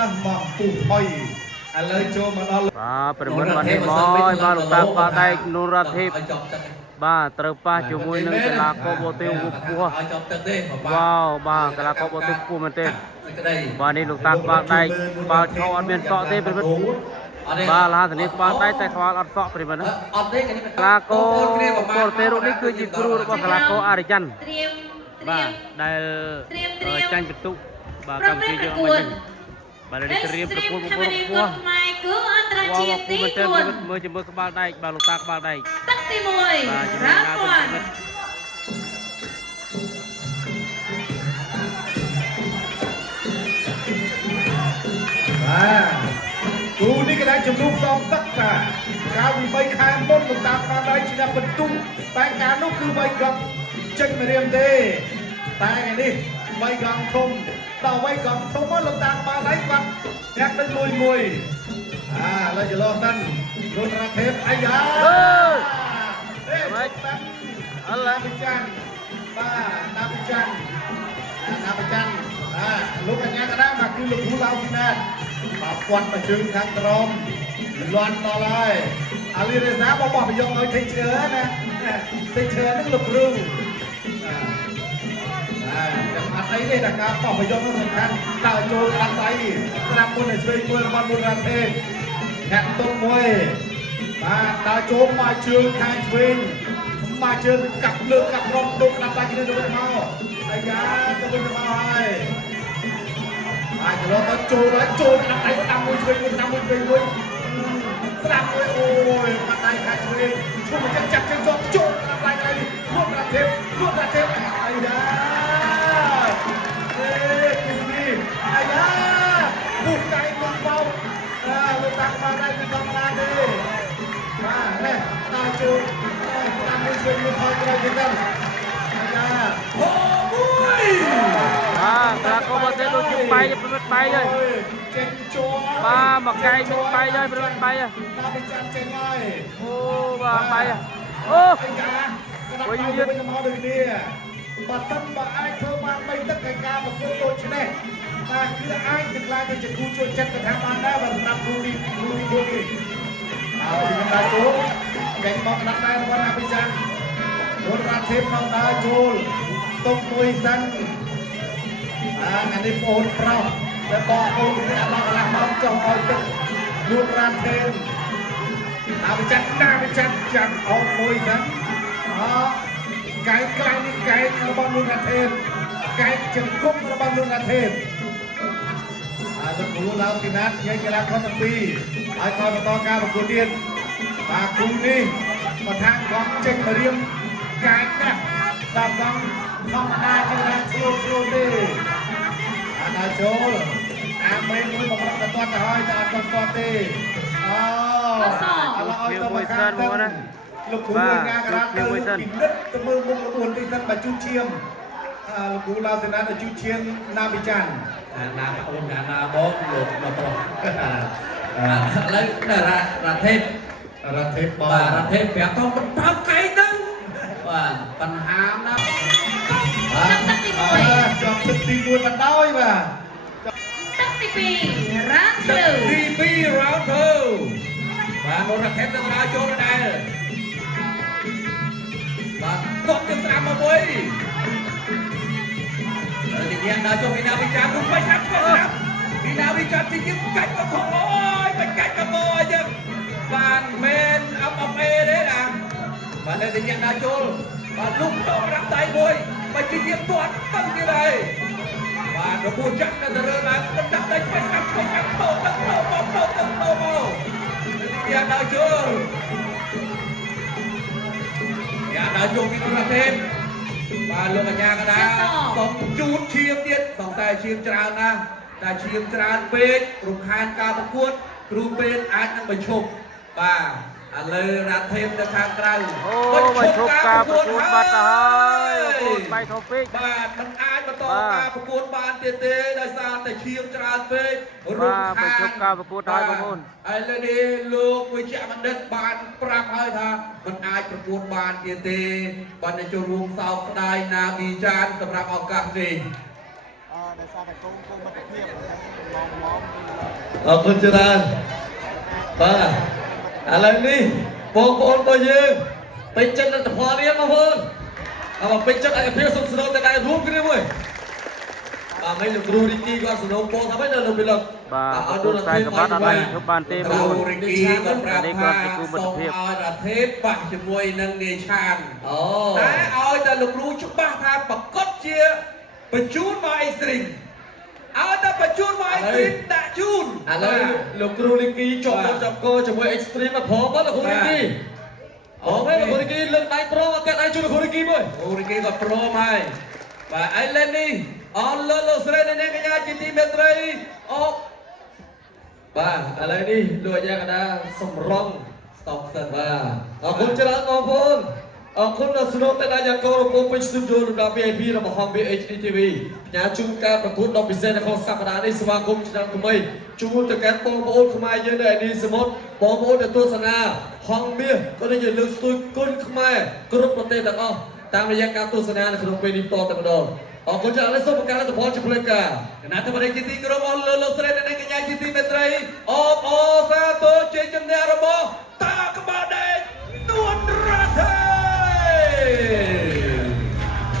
ណាស់មកពុះអុយឥឡូវចូលមកដល់បាទប្រិមិត្តបាននេះមកបាទលោកតាបាដៃនូរ៉ាធីបបាទត្រូវប៉ះជាមួយនឹងកីឡាករបរទេសវពោះវ៉ាវបាទកីឡាករបរទេសពោះមែនទេបាទនេះលោកតាបាដៃបាល់ឈរអត់មានសក់ទេប្រិមិត្តបាទឡាធានីបាល់ដៃតែខ្វល់អត់សក់ប្រិមិត្តណាអត់ទេកីឡាករបរទេសរូបនេះគឺជាគ្រូរបស់កីឡាករអារច័ន្ទបាទដែលចាញ់ពិន្ទុបាទកម្ពុជាយើងមិនបាទនេះត្រៀមប្រកួតប្រកួតពោះខ្មែរគឺអន្តរជាតិទី4មើលជាមួយក្បាលដែកបាទលោកតាក្បាលដែកទឹកទី1បាទរ៉ាន់វ៉ាន់បាទគូនេះក៏ได้ជំនួសសំទឹកបាទកាលពី3ខែមុនលោកតាក្បាលដែកឆ្នាំបន្ទុំតែការនោះគឺ3កង់ចេញមករៀមទេតែថ្ងៃនេះ3កង់ធំដល់3កង់ធំមកលោកតាក្បាលដែកគាត់ញាក់ទឹកមួយឡើយច្រឡោះតាន់រុនរ៉ាថេបអាយ៉ាមិនអល់ឡាពិចាន់បាទណាពិចាន់លោកកញ្ញាកណ្ដាលមកគឺលោកគ្រូឡៅពីណាតបាទគាត់មកជើងខាងក្រមលន់ដល់ហើយអាលីរេសាបបោះប្រយកឲ្យថេឈើណាថេឈើនឹងលោកគ្រូចាំអត់អីទេតែការបោះប្រយកនោះសំខាន់ដើរចូលខាងដៃស្រាប់មុនឲ្យឆ្វេងមើលរបស់មុនរ៉ាថេបអ្នកទុកមួយបាទដើរចូលមកជើងខាងឆ្វេងមកជើងកាប់លើកកាប់រំដុកដាក់បាច់គ្នាទៅវិញមកអាយ៉ាទៅវិញទៅមកហើយបាទចលោះទៅចូលដាក់ដៃតាមមួយឆ្វេងមួយតាមមួយឆ្វេងមួយស្ដាប់មួយអូយបាត់ដៃខាងឆ្វេងឈុំមកចាប់ជើងចូលដាក់ដៃលួតរ៉ាថេបអាយ៉ាអាយ៉ាពុកដៃមុនបោកលោកតាក្បាលដៃមិនធម្មតាទេបាទនេះតាជួតាមមួយឆ្វេងមួយថយក្រោយទៅដល់អាយ៉ាអូមួយបាទកីឡាករបរទេសដូចជាបែកប្រិមិត្តបែកហើយចេញជាប់បាទមកកែងនឹងបែកហើយប្រិមិត្តបែកហើយតាមទៅចាំចេញហើយអូបាទបែកអូអាយ៉ាវិញទៀតមកដូចគ្នាបើសិនបើអាចធ្វើបាន3ទឹកឯការប្រកួតដូចនេះបាទគឺអាចនឹងក្លាយទៅជាគូជួយចិត្តកថាបានដែរបើសម្រាប់គូនេះហើយយើងដើរចូលចេញមកកណ្ដាប់ដែររបស់អាភិចាន់មុនរ៉ាថេបមកដើរចូលទុកមួយសិនអានេះបងអូនប្រុសតែបងអូននេះអត់កន្លះម៉ោងចុះឲ្យទឹកមុនរ៉ាថេបអាភិចាន់ចាំអត់មួយសិនកែខ្លាំងនេះកែរបស់លោកអាថេបកែជង្គង់របស់លោកអាថេបលោកគ្រូឡៅទីណាតជាកីឡាករទាំងពីរហើយក៏បន្តការប្រកួតទៀតបាទគូនេះបន្ថាកង់ចេញមករៀមកែណាស់ដល់កង់ធម្មតាជាងស្រួលទេដល់ចូលអាមេមួយបំរុងទៅទាត់ទៅហើយតែអត់ទាត់ទេអូឥឡូវឲ្យទៅមកខាងទៅលោកគ្រូអាការ៉ាទៅពិនិត្យទៅមើលមុខក្បួនទីសិនបើជូតឈាមលោកគ្រូឡៅសេណាទៅជូតឈាមណាវិចាន់ណាអូនណាបងលោកមកប្រុសឥឡូវរ៉ាថេបបងរ៉ាថេបប្រាប់ទៅមិនបើកែងទៅបាទបញ្ហាណាជាប់ទឹកទី1បណ្ដោយបាទទឹកទី2រ៉ាន់ធូបាទរ៉ាថេបទៅដើរចូលដែរបាទកត់ទៅស្ដាប់មកមួយទីនេះដើរចូលពីណាវិចារនោះមិនស្ដាប់ពីណាវិចារទីនេះកាច់មកខំអើយមិនកាច់មកអើយចឹងបានមែនអបអេទេណាបាទនៅទីនេះដើរចូលបាទលុកទៅរាប់ដៃមួយបើទីនេះទាត់ទៅទៀតហើយបាទប្រពូចាក់នៅទៅរើឡើងដាក់ដៃឆ្វេងស្ដាប់ទៅមកទីនេះដើរចូលដើរចូលពីរ៉ាថេបបាទលោកកញ្ញាកដាសុំជូតឈាមទៀតសង្ស័យឈាមច្រើនណាស់តែឈាមច្រើនពេករំខានការប្រកួតគ្រូពេទ្យអាចនឹងបញ្ឈប់បាទឥឡូវរ៉ាថេបនៅខាងក្រៅបញ្ឈប់ការប្រកួតបាត់ទៅហើយអូនបៃថូពេកបាទមិនអាចបន្តការប្រកួតបានទៀតទេដោយសារតែឈាមច្រើនពេករំខានបញ្ឈប់ការប្រកួតហើយបងប្អូនឥឡូវនេះលោកវិជ្ជបណ្ឌិតបានប្រាប់ហើយថាមិនអាចប្រកួតបានទៀតទេបានទៅចូលរួមសោកស្ដាយណាវីចានសម្រាប់ឱកាសនេះដោយសារតែកូនមិត្តភាពឡង ขอบคุณច្រើនបាទឥឡូវនេះបងប្អូនរបស់យើងពេញចិត្តនឹងតផលនេះបងប្អូនអើពេញចិត្តឯកភាពសុខស្រួលតែដៃរួមគ្នាមួយបាទមិនលោកគ្រូរីគីគាត់សនុំបងថាម៉េចដល់លោកពីលោក បាទអត់ដូចតែក្បាត់អត់បានជប់បានទេបងប្អូន រីគីគាត់ប្រាប់ថាសូមឲ្យប្រភេទបាក់ជាមួយនឹងនាយឆានតែឲ្យតែលោកគ្រូច្បាស់ថាប្រកបជាបញ្ជូនមកអេស្ទ្រីមឲ្យតែបញ្ជូនមកអេស្ទ្រីមដាក់ជូនឥឡូវលោកគ្រូរីគីជាប់ចាប់កជាមួយអេស្ទ្រីមមកព្រមមកលោកគ្រូរីគីអូមែនលោកគ្រូរីគីលើកដៃព្រមមកកាត់ដៃជូនលោកគ្រូរីគីមួយគ្រូរីគីក៏ព្រមហើយបាទឥឡូវនេះអនលើលោកស្រីនៅកញ្ញាជាទីមេត្រីអូបាទឥឡូវនេះលោកអាយ៉ាកដាសម្រងស្តុកសិនបាទអរគុណច្រើនបងប្អូនអរគុណដល់ស្នូតែដែលយ៉ាងគោរពពេញស្ទូឌីយោរបស់ VIP របស់ Home VHD TV ផ្ញើជូនការប្រកួតដ៏ពិសេសនៅក្នុងសប្តាហ៍នេះស្វាគមន៍ឆ្នាំថ្មីជូនទៅកាន់បងប្អូនខ្មែរយើងនៅឯនេះសមុទ្របងប្អូនដែលទស្សនាហងមាសក៏ដូចជាលើកស្ទួយគុណខ្មែរគ្រប់ប្រទេសទាំងអស់តាមរយៈការទស្សនានៅក្នុងពេលនេះតតែម្ដងអរគុណច្រើនសូមបង្កើនលទ្ធផលជាផ្លូវការគណៈធិបតីជាទីគោរពអស់លោកស្រីនិងកញ្ញាជាទីមេត្រីអបអ